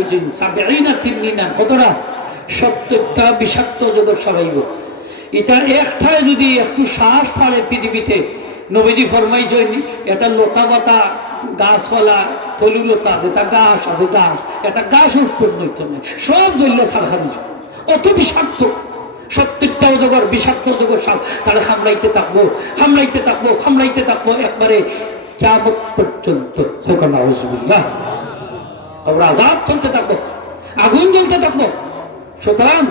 কইছেন সাবিঈনা তিন্নিনা, কতটা 70টা বিষাক্ত অজগর সরাইব। এটা একটাই যদি একটু শ্বাস ছাড়ে পৃথিবীতে, নবীজি ফরমাইছেন এটা লতা পাতা গাছপালা তলুলতা যেটা গাছ আছে গাছ, এটা গাছ উৎপন্ন হইতে নেই, সব জ্বললে ছাড়খান, অত বিষাক্ত। 70টা অজগর, বিষাক্ত অজগর সাপ, তারা হামলাইতে থাকবো হামলাইতে থাকবো হামলাইতে থাকবো একবারে কিয়ামত পর্যন্ত। হোক নাউযুবিল্লাহ। কবর আযাব চলতে থাকবো, আগুন জ্বলতে থাকবো। সুতরাং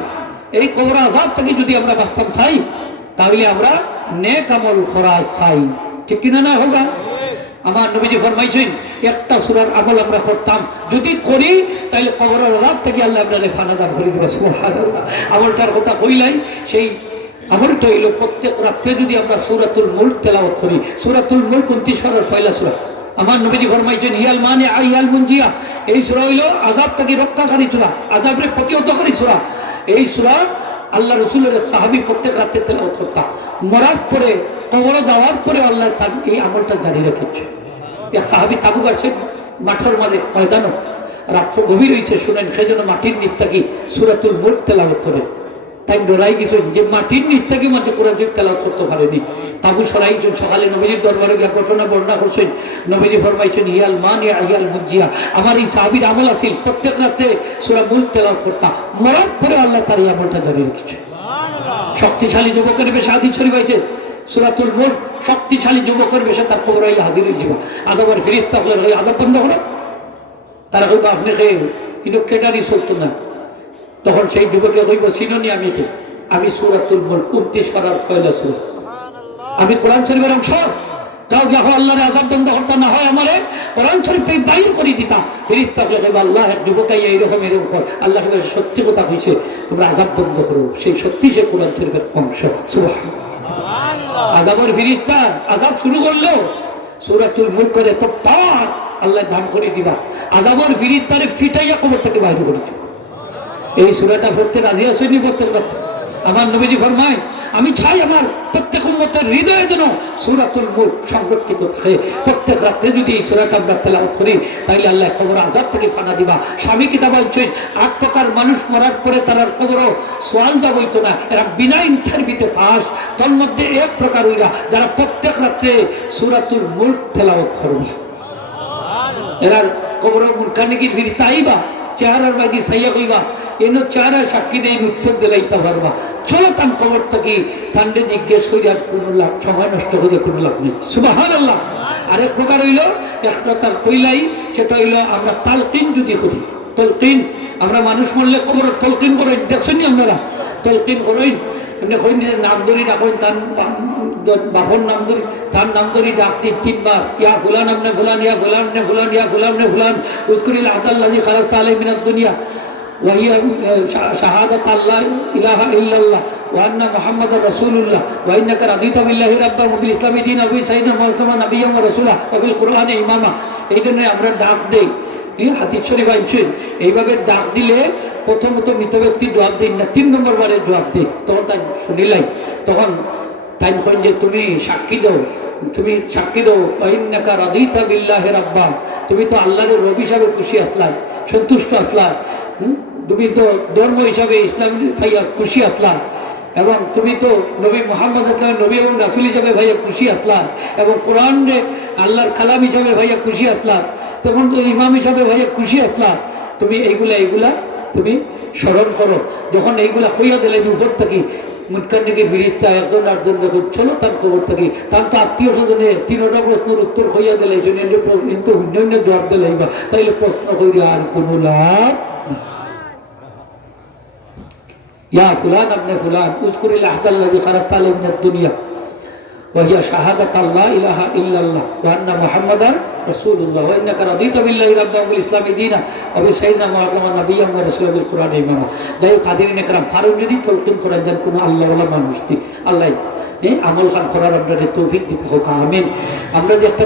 এই কবর আযাব থেকে যদি আমরা বাঁচতে চাই, তাহলে আমরা নেক আমল করা চাই, ঠিক কিনা না? হোগা আমার নবীজি ফরমাইছেন একটা সূরার আমল আমরা করতাম, যদি করি তাহলে কবরের আযাব থেকে আল্লাহ আপনাকে ফানাদার করে দিবে। সুবহানাল্লাহ। আমলটার কথা কইলাই, সেই আমলটা হইল প্রত্যেক রাত্রে যদি আমরা সূরাতুল মুলক তেলাওয়াত করি। সূরাতুল মুলক 29 পারার পয়লা সূরা। আমার নবীজি ফরমাইছেন হিয়াল মানে আইয়াল মুনজিয়া, এই সূরা হইল আযাব থেকে রক্ষাকারী সূরা, আযাবের প্রতিহতকারী সূরা। এই সূরা আল্লাহ রাসূলের সাহাবী প্রত্যেক রাতে তেলাওয়াত করতেন। মরার পরে, কবরে যাওয়ার পরে আল্লাহ তার এই আমলটা জারি রেখেছে। এক সাহাবী তাবু গাছের মাঠের মাঝে ময়দানও, রাত্র গভীর হয়েছে, শুনেন, সেজন্য মাটির নিচ থেকে সূরাতুল মুলক তেলাওয়াত করে। তাই ডরাই গেছেন যে মাটির নিচ থেকে মাটি কোরআন তেলাওয়াত করতে পারেনি। তাবু সরাইছেন, সকালে নবীজির দরবারে গিয়ে ঘটনা বর্ণনা করছেন। নবীজি ফরমাইছেন হিয়াল মান হিয়াল মুজিয়া, আমার এই সাহাবীর আমল আছিল প্রত্যেক রাতে সূরা মুলক তেলাওয়াত করতাম। মরার পরে আল্লাহ তার এই আমলটা জারি রেখেছে। শক্তিশালী যুবকের বেশে হাদিস শরীফ হয়েছে সূরাতুল মুলক, শক্তিশালী যুবকের বেশে তার কবর আইলে হাজির হয়ে যাবে। আযাবের ফেরেশতা হলে আযাব বন্ধ করো, তারা কইব আপনি খেয়ে কিন্তু কেটারি চলতো না। তখন সেই যুবকে কইব চিননি আমি কে? আমি সূরাতুল মুলক 29 পারার পয়লা সূরা, আমি কোরআন শরীফের অংশ। যাও গিয়া আল্লাহর আযাব বন্ধ করতে না হয় আমারে কোরআন শরীফ বাইর করে দিতা। ফেরেশতা বলে কইব আল্লাহ এক যুবকাই এইরকম এর উপর আল্লাহ সত্যি কথা কইছে, তোমরা আযাব বন্ধ করো। সেই সত্যি সে কোরআন শরীফের অংশ। সুবহানাল্লাহ। আযাবের ফেরেশতা আযাব শুরু করলো, সূরাতুল মুলক করে তো পার আল্লাহ দান করে দিবা। আযাবের ফেরেশতারে ফিটাইয়া কবর থেকে বাইর করে দিবা। এই সূরাটা পড়তে রাজি আছেন নি প্রত্যেক রাতে? আমার নবীজি ফরমায় আমি চাই আমার প্রত্যেক উম্মতের হৃদয়ে যেন সূরাতুল মুলক সংরক্ষিত থাকে। প্রত্যেক রাতে যদি এই সূরাটা আমরা তেলাওয়াত করি, তাইলে আল্লাহ কবর আযাব থেকে ফানা দিবা। স্বামী কিতাব বলছেন 8 প্রকার মানুষ মরার পরে তার কবর সওয়াল যাব হইতো না, এরা বিনা ইন্টারভিউতে পাস। তার মধ্যে এক প্রকার হইরা যারা প্রত্যেক রাতে সূরাতুল মুলক তেলাওয়াত করবে, এরার কবর মুলকানিকির ফিরিস্তা আইবা, চেহারার বাইদি সাইয়া কইবা এনো চেহারা সাক্ষী দেই উত্তর দিলাইতে পারবা। চলো তান কবর থেকে তান্ডে জিজ্ঞেস করি, আর কোনো লাভ, সময় নষ্ট করে কোনো লাভ নেই। সুবহানাল্লাহ। আরেক প্রকার হইল, একটা তার কইলাই, সেটা হইল আমরা তালকিন যদি করি। তলকিন, আমরা মানুষ মরলে কবর তলকিন করেন, দেখছেন নি আপনারা? তলকিন করেন, এমনি কই নাম ধরি ডাকেন, তার বাপর নাম ধরি, তার নাম ধরি ডাক দিন 3 বার, ইয়া ফুলান আমনে ফুলান, ইয়া ফুলান নে ফুলান, ইয়া ফুলান নে ফুলান, উযকুরিল আহদাল্লাযী খালাসতা আলাইহি মিনাদ দুনিয়া وهي شهادة الله إله إلا الله وأن محمد رسول الله وإنك رضيت بالله ربا وبالإسلام دينا وبسيدنا محمد نبيا ورسولا وبالقرآن إماما। এই জন্য আমরা ডাক দেই, এই হাদিস শরীফ আনছেন, এইভাবে ডাক দিলে প্রথমত মৃত ব্যক্তি জবাব দেন না, 3 নম্বর বারে জবাব দেয়। তখন তাই শুনিলাই, তখন তাই কইন যে তুমি সাক্ষী দাও, তুমি সাক্ষী দাও ওয়াইন্নাকা রাদিতা বিল্লাহি রাব্বা, তুমি তো আল্লাহর রব হিসাবে খুশি আসলা, সন্তুষ্ট আসলা, তুমি তো ধর্ম হিসাবে ইসলাম ভাইয়া খুশি আসলা, এবং তুমি তো নবী মুহাম্মদ ইসলামের নবী এবং রাসূল হিসাবে ভাইয়া খুশি আসলা, এবং কোরআনে আল্লাহর কালাম হিসাবে ভাইয়া খুশি আসলা, তখন তো ইমাম হিসাবে ভাইয়া খুশি আসলা। তুমি এইগুলা তুমি স্মরণ করো। যখন এইগুলা হইয়া দিলে উপর থাকি মুনকারনিকির ফেরেশতা একজন আরেকজন দেখুন, চলো তার খবর থাকি, তার তো আত্মীয় স্বজনে 3টা প্রশ্নের উত্তর হইয়া দিলে, কিন্তু অন্য জবাব দিলাইবা, তাইলে প্রশ্ন কইরা আর কোনো লাভ। ইয়া ফুলান আপনি ফুলান উযকুরিল আহদাল্লাযী খালাসতা আলাইহি মিনাদ দুনিয়া وهي شهادة لا إله إلا الله وأن محمدا رسول الله وإنك رضيت بالله ربا وبالإسلام دينا وبسيدنا محمد نبيا ورسولا بالقرآن إماما। যাই হোক কাদিরিন একরাম, ফারুক যদি তলকিন করার যান কোনো আল্লাহ ওয়ালা মানুষ, আল্লাহ আমল খান করার আপনাদের তৌফিক দিতে হোক, আমিন। আমরা যে একটা